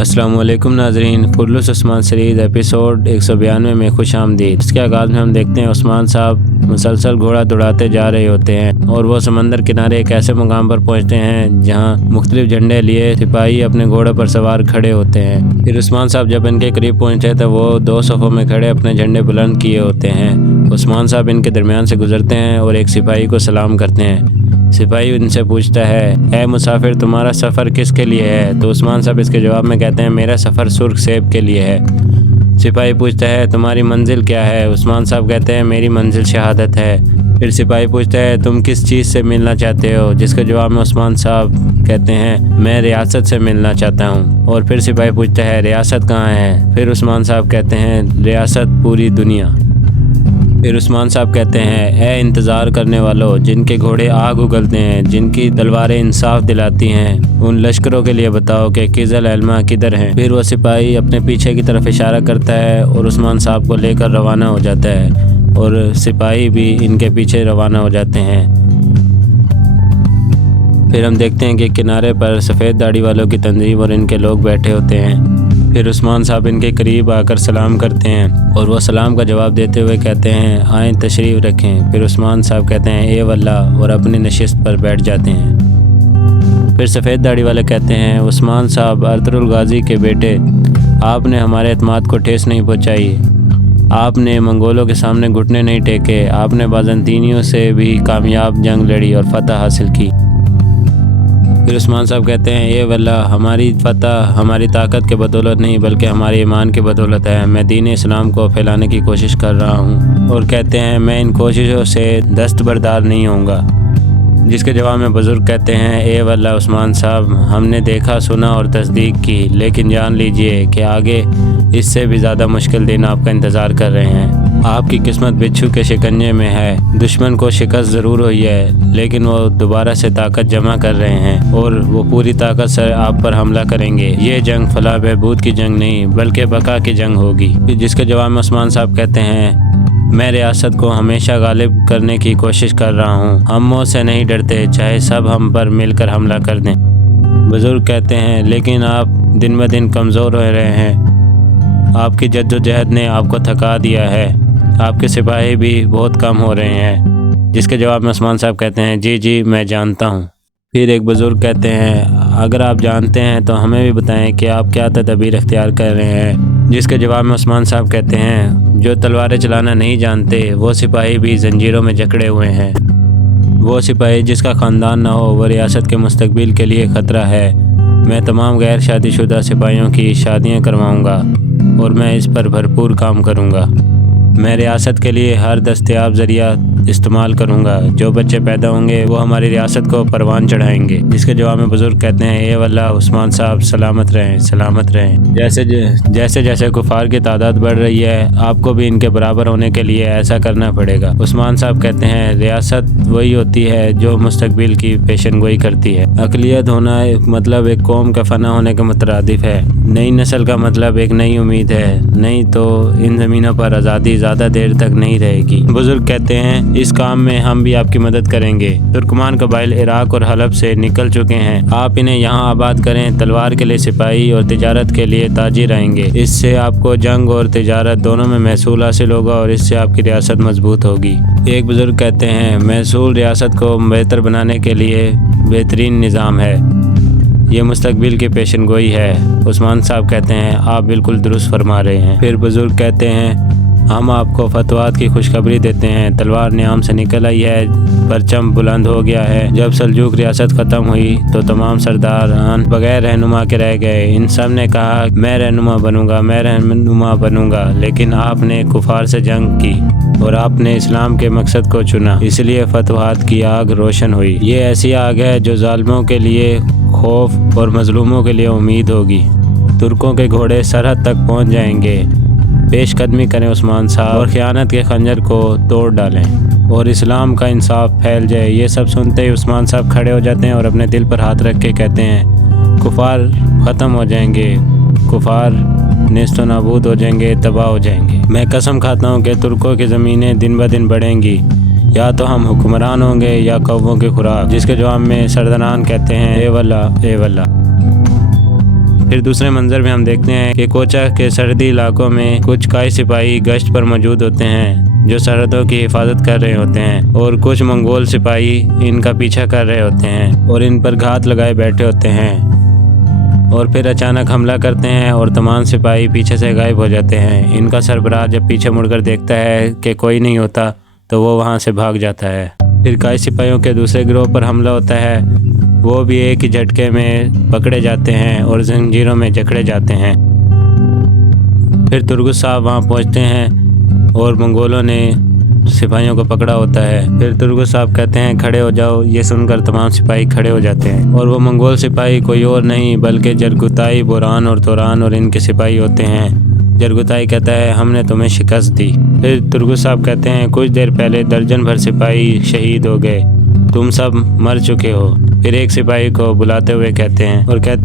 السلام علیکم ناظرین، پرلس عثمان سیریز ایپیسوڈ 192 میں خوش آمدید۔ اس کے آغاز میں ہم دیکھتے ہیں عثمان صاحب مسلسل گھوڑا دوڑاتے جا رہے ہوتے ہیں اور وہ سمندر کنارے ایک ایسے مقام پر پہنچتے ہیں جہاں مختلف جھنڈے لیے سپاہی اپنے گھوڑے پر سوار کھڑے ہوتے ہیں۔ پھر عثمان صاحب جب ان کے قریب پہنچے تو وہ 2 صفوں میں کھڑے اپنے جھنڈے بلند کیے ہوتے ہیں۔ عثمان صاحب ان کے درمیان سے گزرتے ہیں اور ایک سپاہی کو سلام کرتے ہیں۔ سپاہی ان سے پوچھتا ہے، اے مسافر، تمہارا سفر کس کے لیے ہے؟ تو عثمان صاحب اس کے جواب میں کہتے ہیں، میرا سفر سرخ سیب کے لیے ہے۔ سپاہی پوچھتا ہے، تمہاری منزل کیا ہے؟ عثمان صاحب کہتے ہیں، میری منزل شہادت ہے۔ پھر سپاہی پوچھتا ہے، تم کس چیز سے ملنا چاہتے ہو؟ جس کے جواب میں عثمان صاحب کہتے ہیں، میں ریاست سے ملنا چاہتا ہوں۔ اور پھر سپاہی پوچھتا ہے، ریاست کہاں ہے؟ پھر عثمان صاحب کہتے ہیں، ریاست پوری دنیا۔ پھر عثمان صاحب کہتے ہیں، اے انتظار کرنے والوں، جن کے گھوڑے آگ اگلتے ہیں، جن کی تلواریں انصاف دلاتی ہیں، ان لشکروں کے لیے بتاؤ کہ کنز العلماء کدھر ہیں؟ پھر وہ سپاہی اپنے پیچھے کی طرف اشارہ کرتا ہے اور عثمان صاحب کو لے کر روانہ ہو جاتا ہے اور سپاہی بھی ان کے پیچھے روانہ ہو جاتے ہیں۔ پھر ہم دیکھتے ہیں کہ کنارے پر سفید داڑھی والوں کی تنظیم اور ان کے لوگ بیٹھے ہوتے ہیں۔ پھر عثمان صاحب ان کے قریب آ کر سلام کرتے ہیں اور وہ سلام کا جواب دیتے ہوئے کہتے ہیں، آئیں تشریف رکھیں۔ پھر عثمان صاحب کہتے ہیں، اے واللہ، اور اپنی نشست پر بیٹھ جاتے ہیں۔ پھر سفید داڑھی والے کہتے ہیں، عثمان صاحب، ارطغرل الغازی کے بیٹے، آپ نے ہمارے اعتماد کو ٹھیس نہیں پہنچائی، آپ نے منگولوں کے سامنے گھٹنے نہیں ٹیکے، آپ نے بازنطینیوں سے بھی کامیاب جنگ لڑی اور فتح حاصل کی۔ پھر عثمان صاحب کہتے ہیں، اے واللہ، ہماری فتح ہماری طاقت کے بدولت نہیں بلکہ ہمارے ایمان کے بدولت ہے۔ میں دین اسلام کو پھیلانے کی کوشش کر رہا ہوں، اور کہتے ہیں، میں ان کوششوں سے دستبردار نہیں ہوں گا۔ جس کے جواب میں بزرگ کہتے ہیں، اے واللہ عثمان صاحب، ہم نے دیکھا، سنا اور تصدیق کی، لیکن جان لیجئے کہ آگے اس سے بھی زیادہ مشکل دن آپ کا انتظار کر رہے ہیں۔ آپ کی قسمت بچھو کے شکنجے میں ہے۔ دشمن کو شکست ضرور ہوئی ہے، لیکن وہ دوبارہ سے طاقت جمع کر رہے ہیں اور وہ پوری طاقت سے آپ پر حملہ کریں گے۔ یہ جنگ فلاح بہبود کی جنگ نہیں بلکہ بقا کی جنگ ہوگی۔ جس کے جواب میں عثمان صاحب کہتے ہیں، میں ریاست کو ہمیشہ غالب کرنے کی کوشش کر رہا ہوں، ہم موت سے نہیں ڈرتے، چاہے سب ہم پر مل کر حملہ کر دیں۔ بزرگ کہتے ہیں، لیکن آپ دن بہ دن کمزور ہو رہے ہیں، آپ کی جد و جہد نے آپ کو تھکا دیا ہے، آپ کے سپاہی بھی بہت کم ہو رہے ہیں۔ جس کے جواب میں عثمان صاحب کہتے ہیں، جی میں جانتا ہوں۔ پھر ایک بزرگ کہتے ہیں، اگر آپ جانتے ہیں تو ہمیں بھی بتائیں کہ آپ کیا تدابیر اختیار کر رہے ہیں۔ جس کے جواب میں عثمان صاحب کہتے ہیں، جو تلواریں چلانا نہیں جانتے وہ سپاہی بھی زنجیروں میں جکڑے ہوئے ہیں۔ وہ سپاہی جس کا خاندان نہ ہو وہ ریاست کے مستقبل کے لیے خطرہ ہے۔ میں تمام غیر شادی شدہ سپاہیوں کی شادیاں کرواؤں گا اور میں اس پر بھرپور کام کروں گا۔ میں ریاست کے لیے ہر دستیاب ذریعہ استعمال کروں گا۔ جو بچے پیدا ہوں گے وہ ہماری ریاست کو پروان چڑھائیں گے۔ جس کے جواب میں بزرگ کہتے ہیں، اے واللہ عثمان صاحب، سلامت رہیں، سلامت رہیں۔ جیسے کفار کی تعداد بڑھ رہی ہے، آپ کو بھی ان کے برابر ہونے کے لیے ایسا کرنا پڑے گا۔ عثمان صاحب کہتے ہیں، ریاست وہی ہوتی ہے جو مستقبل کی پیشن گوئی کرتی ہے۔ اقلیت ہونا مطلب ایک قوم کا فنا ہونے کے مترادف ہے۔ نئی نسل کا مطلب ایک نئی امید ہے، نہیں تو ان زمینوں پر آزادی زیادہ دیر تک نہیں رہے گی۔ بزرگ کہتے ہیں، اس کام میں ہم بھی آپ کی مدد کریں گے۔ ترکمان قبائل عراق اور حلب سے نکل چکے ہیں، آپ انہیں یہاں آباد کریں۔ تلوار کے لیے سپاہی اور تجارت کے لیے تاجر آئیں گے۔ اس سے آپ کو جنگ اور تجارت دونوں میں محصول حاصل ہوگا اور اس سے آپ کی ریاست مضبوط ہوگی۔ ایک بزرگ کہتے ہیں، محصول ریاست کو بہتر بنانے کے لیے بہترین نظام ہے، یہ مستقبل کی پیشن گوئی ہے۔ عثمان صاحب کہتے ہیں، آپ بالکل درست فرما رہے ہیں۔ پھر بزرگ کہتے ہیں، ہم آپ کو فتوحات کی خوشخبری دیتے ہیں۔ تلوار نیام سے نکل آئی ہے، پرچم بلند ہو گیا ہے۔ جب سلجوق ریاست ختم ہوئی تو تمام سرداران بغیر رہنما کے رہ گئے۔ ان سب نے کہا، میں رہنما بنوں گا، لیکن آپ نے کفار سے جنگ کی اور آپ نے اسلام کے مقصد کو چنا، اس لیے فتوحات کی آگ روشن ہوئی۔ یہ ایسی آگ ہے جو ظالموں کے لیے خوف اور مظلوموں کے لیے امید ہوگی۔ ترکوں کے گھوڑے سرحد تک پہنچ جائیں گے۔ پیش قدمی کریں عثمان صاحب اور خیانت کے خنجر کو توڑ ڈالیں اور اسلام کا انصاف پھیل جائے۔ یہ سب سنتے ہی عثمان صاحب کھڑے ہو جاتے ہیں اور اپنے دل پر ہاتھ رکھ کے کہتے ہیں، کفار ختم ہو جائیں گے، کفار نیست و نابود ہو جائیں گے، تباہ ہو جائیں گے۔ میں قسم کھاتا ہوں کہ ترکوں کی زمینیں دن بہ دن بڑھیں گی، یا تو ہم حکمران ہوں گے یا کووں کی خوراک۔ جس کے جواب میں سرداران کہتے ہیں، اے واللہ، اے واللہ۔ پھر دوسرے منظر میں ہم دیکھتے ہیں کہ کوچہ کے سرحدی علاقوں میں کچھ کائی سپاہی گشت پر موجود ہوتے ہیں جو سرحدوں کی حفاظت کر رہے ہوتے ہیں، اور کچھ منگول سپاہی ان کا پیچھا کر رہے ہوتے ہیں اور ان پر گھات لگائے بیٹھے ہوتے ہیں، اور پھر اچانک حملہ کرتے ہیں اور تمام سپاہی پیچھے سے غائب ہو جاتے ہیں۔ ان کا سربراہ جب پیچھے مڑ کر دیکھتا ہے کہ کوئی نہیں ہوتا تو وہ وہاں سے بھاگ جاتا ہے۔ پھر کائی سپاہیوں کے دوسرے گروہ پر حملہ ہوتا ہے، وہ بھی ایک ہی جھٹکے میں پکڑے جاتے ہیں اور زنجیروں میں جکڑے جاتے ہیں۔ پھر ترگس صاحب وہاں پہنچتے ہیں اور منگولوں نے سپاہیوں کو پکڑا ہوتا ہے۔ پھر ترگس صاحب کہتے ہیں کھڑے ہو جاؤ، یہ سن کر تمام سپاہی کھڑے ہو جاتے ہیں، اور وہ منگول سپاہی کوئی اور نہیں بلکہ جرگتائی، بوران اور توران اور ان کے سپاہی ہوتے ہیں۔ جرگتائی کہتا ہے ہم نے تمہیں شکست دی۔ پھر ترگس صاحب کہتے ہیں کچھ دیر پہلے درجن بھر سپاہی شہید ہو گئے، تم سب مر چکے ہو۔ پھر ایک سپاہی کو بلاتے ہوئے کہتے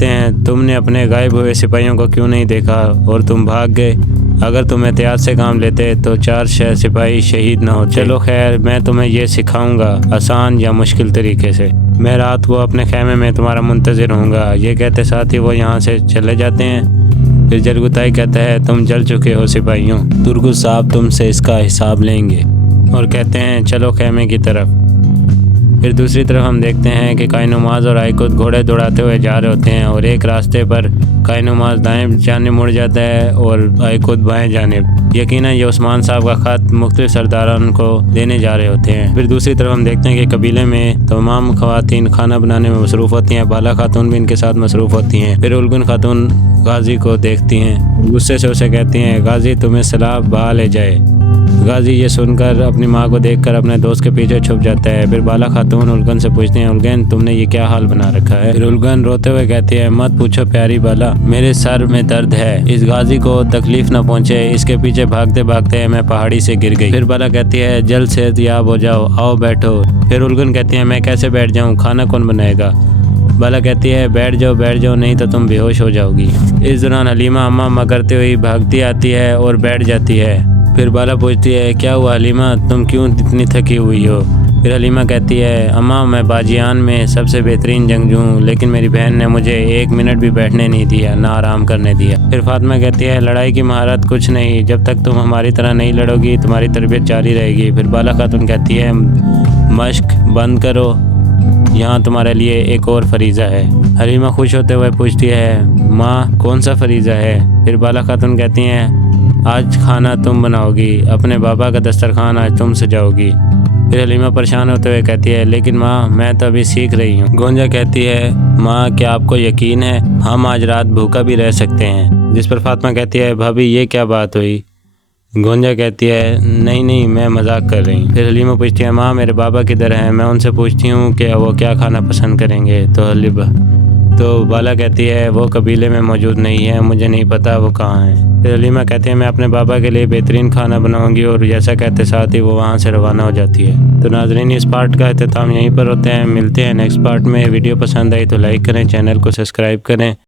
ہیں تم نے اپنے غائب ہوئے سپاہیوں کو کیوں نہیں دیکھا اور تم بھاگ گئے؟ اگر تم احتیاط سے کام لیتے تو 4 سپاہی شہید نہ ہوتے۔ چلو خیر، میں تمہیں یہ سکھاؤں گا آسان یا مشکل طریقے سے۔ میں رات کو اپنے خیمے میں تمہارا منتظر ہوں گا۔ یہ کہتے ساتھ ہی وہ یہاں سے چلے جاتے ہیں۔ پھر جرگتائی کہتا ہے تم جل چکے ہو سپاہیوں، ترگس صاحب تم سے اس کا حساب لیں گے، اور کہتے ہیں چلو خیمے کی طرف۔ پھر دوسری طرف ہم دیکھتے ہیں کہ قائنوماز اور آئیکوت گھوڑے دوڑاتے ہوئے جا رہے ہوتے ہیں، اور ایک راستے پر قائنوماز دائیں جانب مڑ جاتا ہے اور آئیکوت بائیں جانب۔ یقیناً یہ عثمان صاحب کا خط مختلف سرداران کو دینے جا رہے ہوتے ہیں۔ پھر دوسری طرف ہم دیکھتے ہیں کہ قبیلے میں تمام خواتین کھانا بنانے میں مصروف ہوتی ہیں، بالا خاتون بھی ان کے ساتھ مصروف ہوتی ہیں۔ پھر الگن خاتون غازی کو دیکھتی ہیں، غصے سے اسے کہتی ہیں غازی تمہیں سلاح بہا لے جائے۔ غازی یہ سن کر اپنی ماں کو دیکھ کر اپنے دوست کے پیچھے چھپ جاتا ہے۔ پھر بالا خاتون الگن سے پوچھتے ہیں الگن تم نے یہ کیا حال بنا رکھا ہے؟ پھر الگن روتے ہوئے کہتی ہے مت پوچھو پیاری بالا، میرے سر میں درد ہے، اس غازی کو تکلیف نہ پہنچے، اس کے پیچھے بھاگتے بھاگتے میں پہاڑی سے گر گئی۔ پھر بالا کہتی ہے جلد صحت یاب ہو جاؤ، آؤ بیٹھو۔ پھر الگن کہتی ہے میں کیسے بیٹھ جاؤں، کھانا کون بنائے گا؟ بالا کہتی ہے بیٹھ جاؤ نہیں تو تم بے ہوش ہو جاؤ گی۔ اس دوران حلیمہ اماں کرتے ہوئی بھاگتی آتی ہے اور بیٹھ جاتی ہے۔ پھر بالا پوچھتی ہے کیا ہوا حلیمہ، تم کیوں اتنی تھکی ہوئی ہو؟ پھر حلیمہ کہتی ہے اماں میں باجیان میں سب سے بہترین جنگجو ہوں، لیکن میری بہن نے مجھے 1 منٹ بھی بیٹھنے نہیں دیا، نہ آرام کرنے دیا۔ پھر فاطمہ کہتی ہے لڑائی کی مہارت کچھ نہیں، جب تک تم ہماری طرح نہیں لڑو گی تمہاری تربیت جاری رہے گی۔ پھر بالا خاتون کہتی ہے مشق بند کرو، یہاں تمہارے لیے ایک اور فریضہ ہے۔ حلیمہ خوش ہوتے ہوئے پوچھتی ہے ماں کون سا فریضہ ہے؟ پھر بالا خاتون کہتی ہیں آج کھانا تم بناؤ گی، اپنے بابا کا دسترخوان آج تم سجاؤ گی۔ پھر حلیمہ پریشان ہوتے ہوئے کہتی ہے لیکن ماں میں تو ابھی سیکھ رہی ہوں۔ گونجا کہتی ہے ماں کیا آپ کو یقین ہے ہم آج رات بھوکا بھی رہ سکتے ہیں؟ جس پر فاطمہ کہتی ہے بھابھی یہ کیا بات ہوئی؟ گونجا کہتی ہے نہیں میں مذاق کر رہی ہوں۔ پھر حلیمہ پوچھتی ہے ماں میرے بابا کدھر ہیں، میں ان سے پوچھتی ہوں کہ وہ کیا کھانا پسند کریں گے۔ تو بالا کہتی ہے وہ قبیلے میں موجود نہیں ہے، مجھے نہیں پتا وہ کہاں ہیں۔ پھر حلیمہ کہتی ہے میں اپنے بابا کے لیے بہترین کھانا بناؤں گی، اور جیسا کہتے ساتھ ہی وہ وہاں سے روانہ ہو جاتی ہے۔ تو ناظرین اس پارٹ کا اختتام یہیں پر ہوتے ہیں، ملتے ہیں نیکسٹ پارٹ میں۔ ویڈیو پسند آئی تو لائک کریں، چینل کو سبسکرائب کریں۔